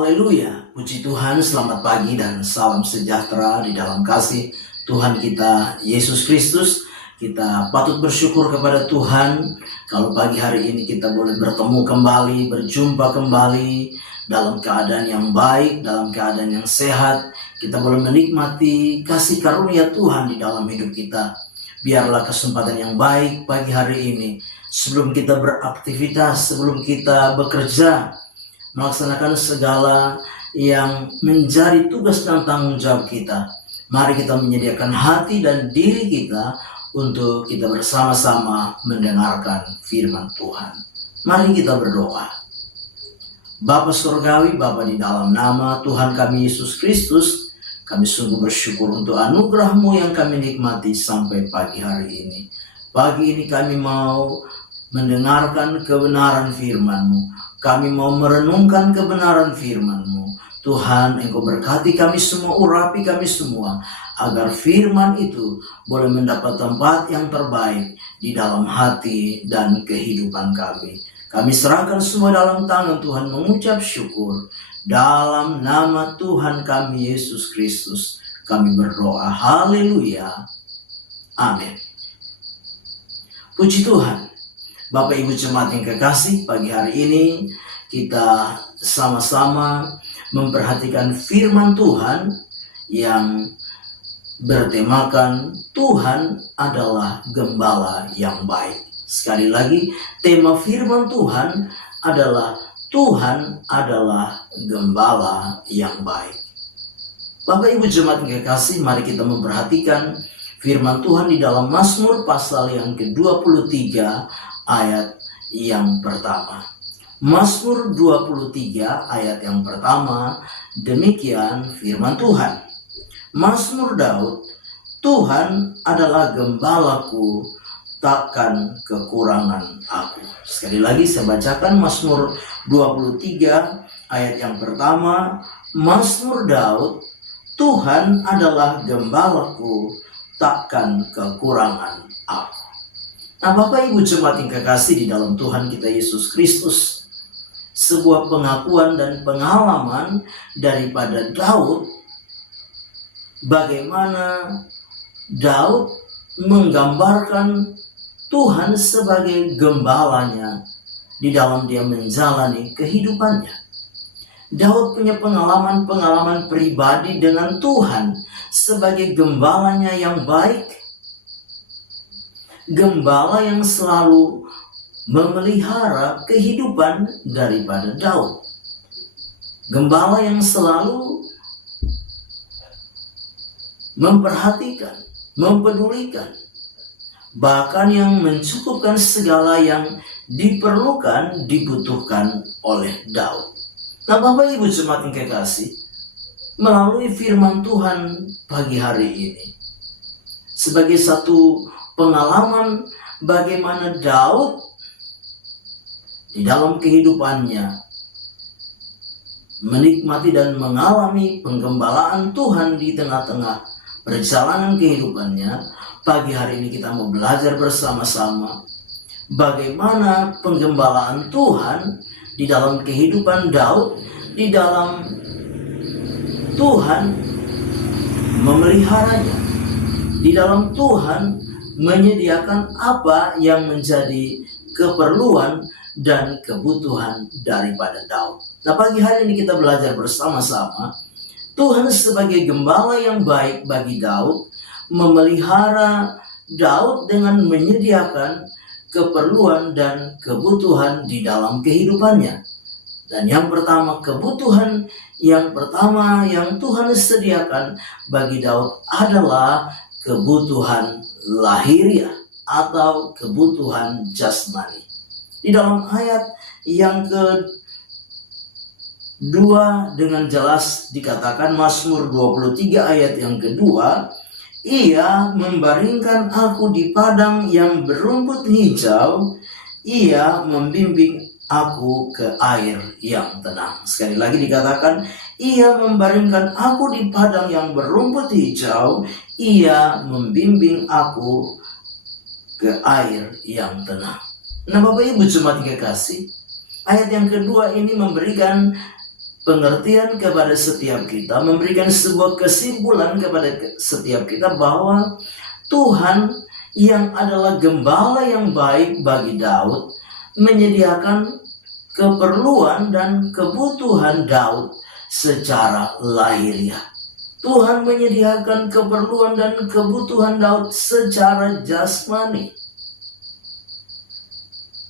Haleluya, puji Tuhan, selamat pagi dan salam sejahtera di dalam kasih Tuhan kita Yesus Kristus. Kita patut bersyukur kepada Tuhan kalau pagi hari ini kita boleh bertemu kembali, berjumpa kembali dalam keadaan yang baik, dalam keadaan yang sehat. Kita boleh menikmati kasih karunia Tuhan di dalam hidup kita. Biarlah kesempatan yang baik pagi hari ini, sebelum kita beraktivitas, sebelum kita bekerja, melaksanakan segala yang menjadi tugas dan tanggung jawab kita, mari kita menyediakan hati dan diri kita untuk kita bersama-sama mendengarkan firman Tuhan. Mari kita berdoa. Bapa Surgawi, Bapa di dalam nama Tuhan kami Yesus Kristus, kami sungguh bersyukur untuk anugerah-Mu yang kami nikmati sampai pagi hari ini. Pagi ini kami mau mendengarkan kebenaran firman-Mu. Kami mau merenungkan kebenaran firman-Mu. Tuhan, Engkau berkati kami semua, urapi kami semua, agar firman itu boleh mendapat tempat yang terbaik di dalam hati dan kehidupan kami. Kami serahkan semua dalam tangan Tuhan, mengucap syukur. Dalam nama Tuhan kami Yesus Kristus, kami berdoa. Haleluya. Amin. Puji Tuhan. Bapak Ibu jemaat yang kekasih, pagi hari ini kita sama-sama memperhatikan firman Tuhan yang bertemakan Tuhan adalah gembala yang baik. Sekali lagi, tema firman Tuhan adalah Tuhan adalah gembala yang baik. Bapak Ibu jemaat yang kekasih, mari kita memperhatikan firman Tuhan di dalam Mazmur pasal yang ke-23 ayat yang pertama. Mazmur 23 ayat yang pertama, demikian firman Tuhan. Mazmur Daud, Tuhan adalah gembalaku, takkan kekurangan aku. Sekali lagi saya bacakan Mazmur 23 ayat yang pertama. Mazmur Daud, Tuhan adalah gembalaku, takkan kekurangan aku. Nah, Bapak Ibu jemaat yang kekasih di dalam Tuhan kita Yesus Kristus, sebuah pengakuan dan pengalaman daripada Daud, bagaimana Daud menggambarkan Tuhan sebagai gembalanya di dalam dia menjalani kehidupannya. Daud punya pengalaman-pengalaman pribadi dengan Tuhan sebagai gembalanya yang baik, gembala yang selalu memelihara kehidupan daripada Daud. Gembala yang selalu memperhatikan, mempedulikan, bahkan yang mencukupkan segala yang diperlukan, dibutuhkan oleh Daud. Nah, Bapak Ibu jemaat yang kekasih, melalui firman Tuhan pagi hari ini, sebagai satu pengalaman bagaimana Daud di dalam kehidupannya menikmati dan mengalami penggembalaan Tuhan di tengah-tengah perjalanan kehidupannya. Pagi hari ini kita mau belajar bersama-sama bagaimana penggembalaan Tuhan di dalam kehidupan Daud, di dalam Tuhan memeliharanya, di dalam Tuhan menyediakan apa yang menjadi keperluan dan kebutuhan daripada Daud. Nah, pagi hari ini kita belajar bersama-sama Tuhan sebagai gembala yang baik bagi Daud, memelihara Daud dengan menyediakan keperluan dan kebutuhan di dalam kehidupannya. Dan yang pertama, kebutuhan yang pertama yang Tuhan sediakan bagi Daud adalah kebutuhan lahiriah atau kebutuhan jasmani. Di dalam ayat yang kedua dengan jelas dikatakan, Mazmur 23 ayat yang kedua, Ia membaringkan aku di padang yang berumput hijau, Ia membimbing aku ke air yang tenang. Sekali lagi dikatakan, Ia membaringkan aku di padang yang berumput hijau, Ia membimbing aku ke air yang tenang. Nah, Bapak Ibu jemaat yang kekasih, ayat yang kedua ini memberikan pengertian kepada setiap kita, memberikan sebuah kesimpulan kepada setiap kita bahwa Tuhan yang adalah gembala yang baik bagi Daud menyediakan keperluan dan kebutuhan Daud secara lahiriah. Tuhan menyediakan keperluan dan kebutuhan Daud secara jasmani.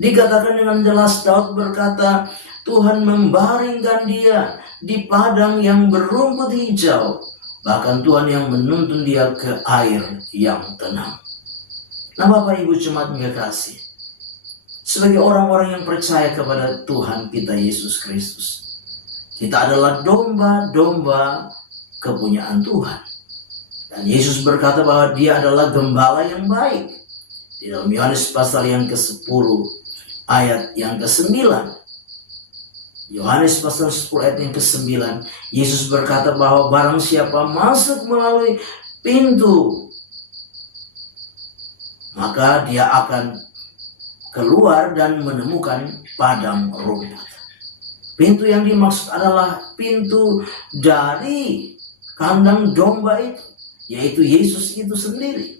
Dikatakan dengan jelas, Daud berkata, Tuhan membaringkan dia di padang yang berumput hijau. Bahkan Tuhan yang menuntun dia ke air yang tenang. Nah, Bapak Ibu jemaat yang kekasih, sebagai orang-orang yang percaya kepada Tuhan kita Yesus Kristus, kita adalah domba-domba kepunyaan Tuhan. Dan Yesus berkata bahwa dia adalah gembala yang baik. Di dalam Yohanes pasal yang ke-10 ayat yang ke-9. Yohanes pasal 10 ayat yang ke-9, Yesus berkata bahwa barang siapa masuk melalui pintu, maka dia akan keluar dan menemukan padang rumput. Pintu yang dimaksud adalah pintu dari kandang domba itu, yaitu Yesus itu sendiri.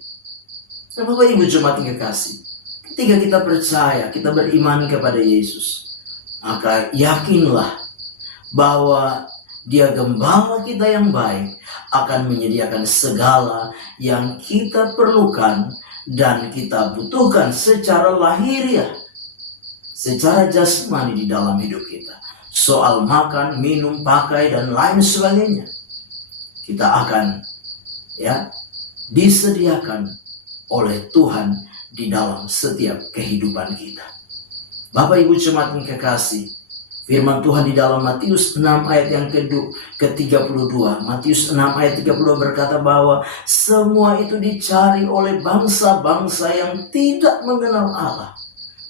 Nah, Bapak Ibu jemaat yang kekasih, ketika kita percaya, kita beriman kepada Yesus, maka yakinlah bahwa Dia gembala kita yang baik, akan menyediakan segala yang kita perlukan dan kita butuhkan secara lahiriah, secara jasmani di dalam hidup kita. Soal makan, minum, pakai, dan lain sebagainya, kita akan disediakan oleh Tuhan di dalam setiap kehidupan kita. Bapak Ibu jemaat yang kekasih, firman Tuhan di dalam Matius 6 ayat yang ke-32. Matius 6 ayat 32 berkata bahwa semua itu dicari oleh bangsa-bangsa yang tidak mengenal Allah.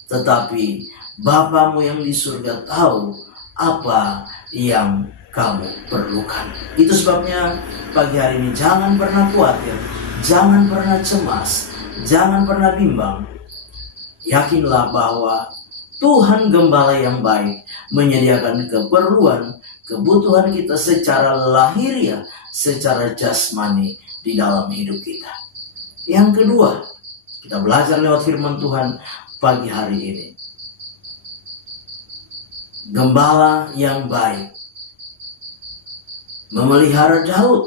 Tetapi Bapamu yang di surga tahu apa yang kamu perlukan. Itu sebabnya pagi hari ini jangan pernah khawatir, jangan pernah cemas, jangan pernah bimbang. Yakinlah bahwa Tuhan gembala yang baik menyediakan keperluan, kebutuhan kita secara lahiriah, secara jasmani di dalam hidup kita. Yang kedua, kita belajar lewat firman Tuhan pagi hari ini. Gembala yang baik memelihara Daud,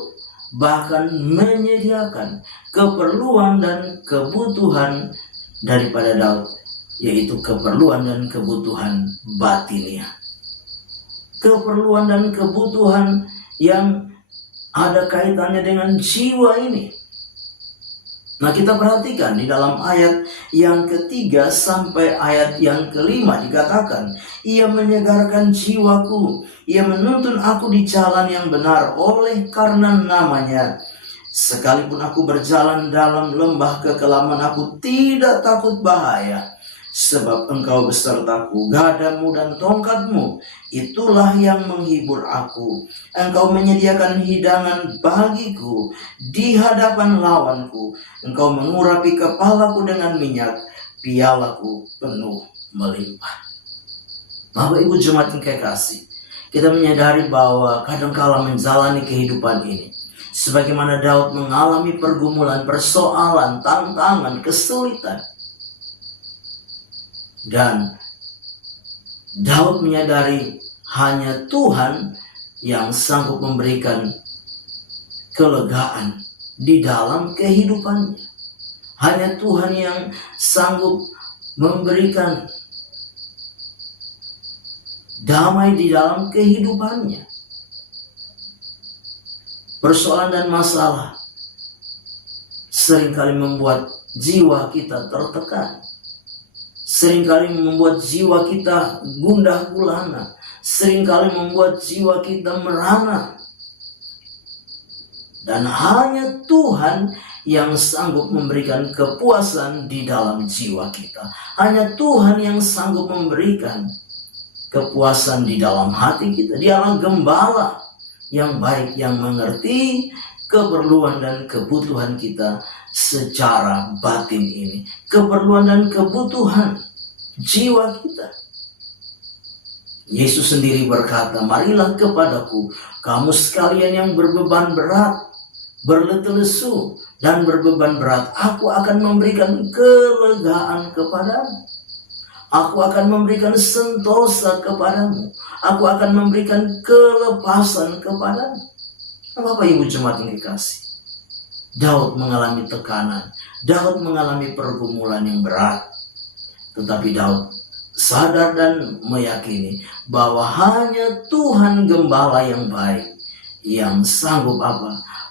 bahkan menyediakan keperluan dan kebutuhan daripada Daud, yaitu keperluan dan kebutuhan batiniah. Keperluan dan kebutuhan yang ada kaitannya dengan jiwa ini. Nah, kita perhatikan di dalam ayat yang ke-3 sampai ayat yang ke-5 dikatakan, Ia menyegarkan jiwaku, Ia menuntun aku di jalan yang benar oleh karena namanya. Sekalipun aku berjalan dalam lembah kekelaman, aku tidak takut bahaya. Sebab Engkau besertaku, gadamu dan tongkatmu, itulah yang menghibur aku. Engkau menyediakan hidangan bagiku di hadapan lawanku. Engkau mengurapi kepalaku dengan minyak, pialaku penuh melimpah. Bapak Ibu jemaat yang kekasih, kita menyadari bahwa kadangkala menjalani kehidupan ini, sebagaimana Daud mengalami pergumulan, persoalan, tantangan, kesulitan. Dan Daud menyadari hanya Tuhan yang sanggup memberikan kelegaan di dalam kehidupannya. Hanya Tuhan yang sanggup memberikan damai di dalam kehidupannya. Persoalan dan masalah seringkali membuat jiwa kita tertekan. Seringkali membuat jiwa kita gundah gulana. Seringkali membuat jiwa kita merana. Dan hanya Tuhan yang sanggup memberikan kepuasan di dalam jiwa kita. Hanya Tuhan yang sanggup memberikan kepuasan di dalam hati kita. Dialah gembala yang baik, yang mengerti keperluan dan kebutuhan kita secara batin ini. Keperluan dan kebutuhan jiwa kita. Yesus sendiri berkata, marilah kepadaku, kamu sekalian yang berbeban berat, berletih lesu, dan berbeban berat. Aku akan memberikan kelegaan kepadamu. Aku akan memberikan sentosa kepadamu. Aku akan memberikan kelepasan kepadamu. Bapak Ibu jemaat yang dikasih, Daud mengalami tekanan, Daud mengalami pergumulan yang berat. Tetapi Daud sadar dan meyakini bahwa hanya Tuhan Gembala yang baik yang sanggup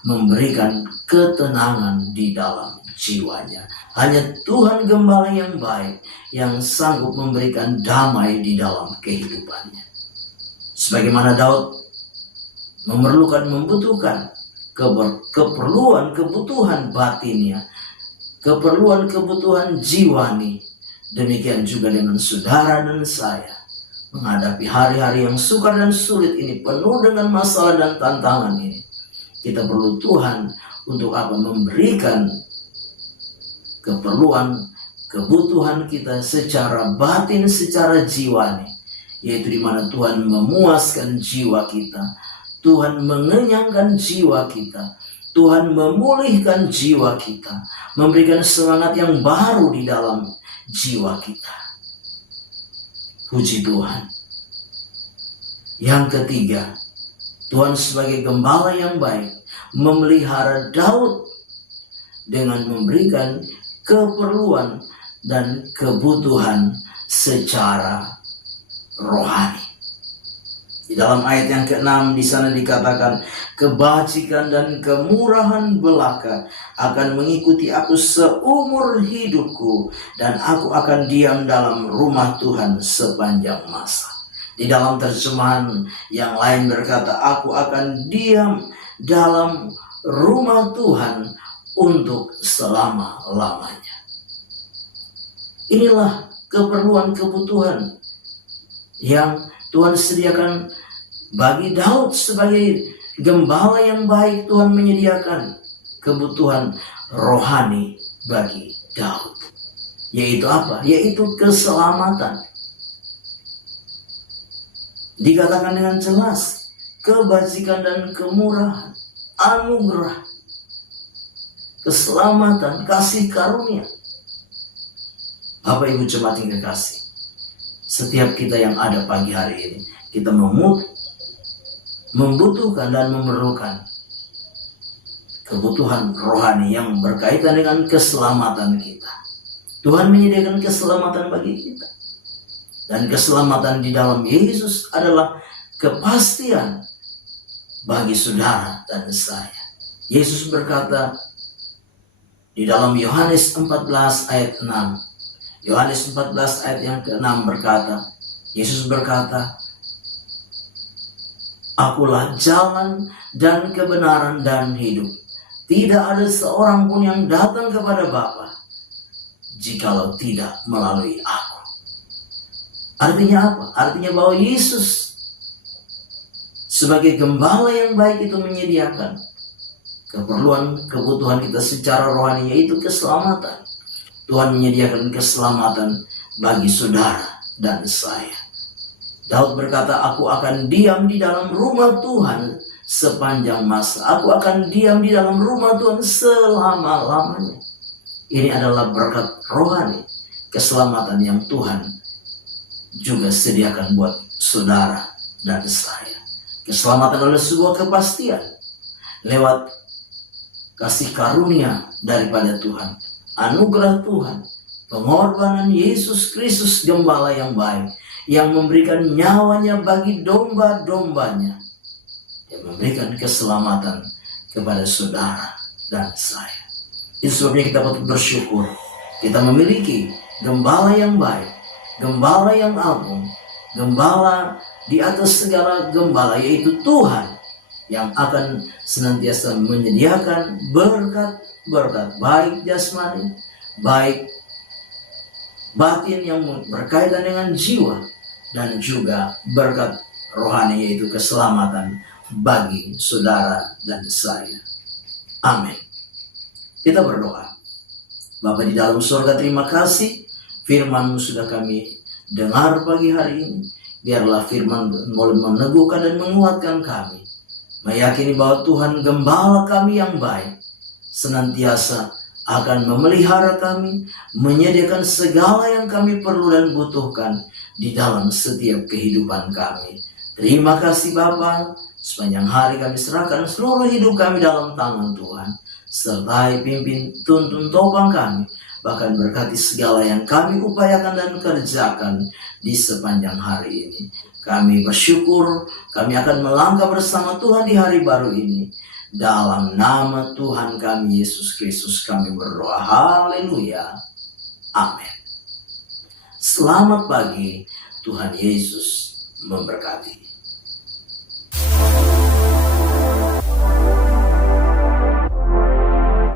memberikan ketenangan di dalam jiwanya. Hanya Tuhan Gembala yang baik yang sanggup memberikan damai di dalam kehidupannya. Sebagaimana Daud membutuhkan kebutuhan batinnya, kebutuhan jiwani, demikian juga dengan saudara dan saya menghadapi hari-hari yang sukar dan sulit ini, penuh dengan masalah dan tantangan ini. Kita perlu Tuhan untuk memberikan kebutuhan kita secara batin, secara jiwani, yaitu di mana Tuhan memuaskan jiwa kita, Tuhan mengenyangkan jiwa kita, Tuhan memulihkan jiwa kita, memberikan semangat yang baru di dalam jiwa kita. Puji Tuhan. Yang ketiga, Tuhan sebagai Gembala yang baik memelihara Daud dengan memberikan keperluan dan kebutuhan secara rohani. Di dalam ayat yang ke-6 di sana dikatakan, kebajikan dan kemurahan belaka akan mengikuti aku seumur hidupku, dan aku akan diam dalam rumah Tuhan sepanjang masa. Di dalam terjemahan yang lain berkata, aku akan diam dalam rumah Tuhan untuk selama-lamanya. Inilah kebutuhan yang Tuhan sediakan bagi Daud sebagai Gembala yang baik. Tuhan menyediakan kebutuhan rohani bagi Daud, yaitu yaitu keselamatan. Dikatakan dengan jelas, kebajikan dan kemurahan, anugerah, keselamatan, kasih karunia. Bapak Ibu jemaat yang kekasih, setiap kita yang ada pagi hari ini, kita membutuhkan dan memerlukan kebutuhan rohani yang berkaitan dengan keselamatan kita. Tuhan menyediakan keselamatan bagi kita. Dan keselamatan di dalam Yesus adalah kepastian bagi saudara dan saya. Yesus berkata di dalam Yohanes 14 ayat 6. Yohanes 14 ayat yang ke-6 berkata, Yesus berkata, akulah jalan dan kebenaran dan hidup. Tidak ada seorang pun yang datang kepada Bapa jikalau tidak melalui aku. Artinya apa? Artinya bahwa Yesus sebagai Gembala yang baik itu menyediakan kebutuhan kita secara rohani, yaitu keselamatan. Tuhan menyediakan keselamatan bagi saudara dan saya. Daud berkata, aku akan diam di dalam rumah Tuhan sepanjang masa. Aku akan diam di dalam rumah Tuhan selama-lamanya. Ini adalah berkat rohani, keselamatan yang Tuhan juga sediakan buat saudara dan saya. Keselamatan adalah sebuah kepastian lewat kasih karunia daripada Tuhan, anugerah Tuhan, pengorbanan Yesus Kristus Gembala yang baik, yang memberikan nyawanya bagi domba-dombanya, yang memberikan keselamatan kepada saudara dan saya. Itu sebabnya kita patut bersyukur. Kita memiliki Gembala yang baik, Gembala yang agung, Gembala di atas segala gembala, yaitu Tuhan yang akan senantiasa menyediakan berkat-berkat, baik jasmani, baik batin yang berkaitan dengan jiwa, dan juga berkat rohani, yaitu keselamatan bagi saudara dan saya. Amin. Kita berdoa. Bapa di dalam surga, terima kasih firman-Mu sudah kami dengar pagi hari ini. Biarlah firman boleh meneguhkan dan menguatkan kami, meyakini bahwa Tuhan gembala kami yang baik, senantiasa akan memelihara kami, menyediakan segala yang kami perlu dan butuhkan di dalam setiap kehidupan kami. Terima kasih Bapa, sepanjang hari kami serahkan seluruh hidup kami dalam tangan Tuhan. Sertai, pimpin, tuntun, topang kami, bahkan berkati segala yang kami upayakan dan kerjakan di sepanjang hari ini. Kami bersyukur, kami akan melangkah bersama Tuhan di hari baru ini. Dalam nama Tuhan kami Yesus Kristus kami berdoa. Haleluya. Amin. Selamat pagi. Tuhan Yesus memberkati.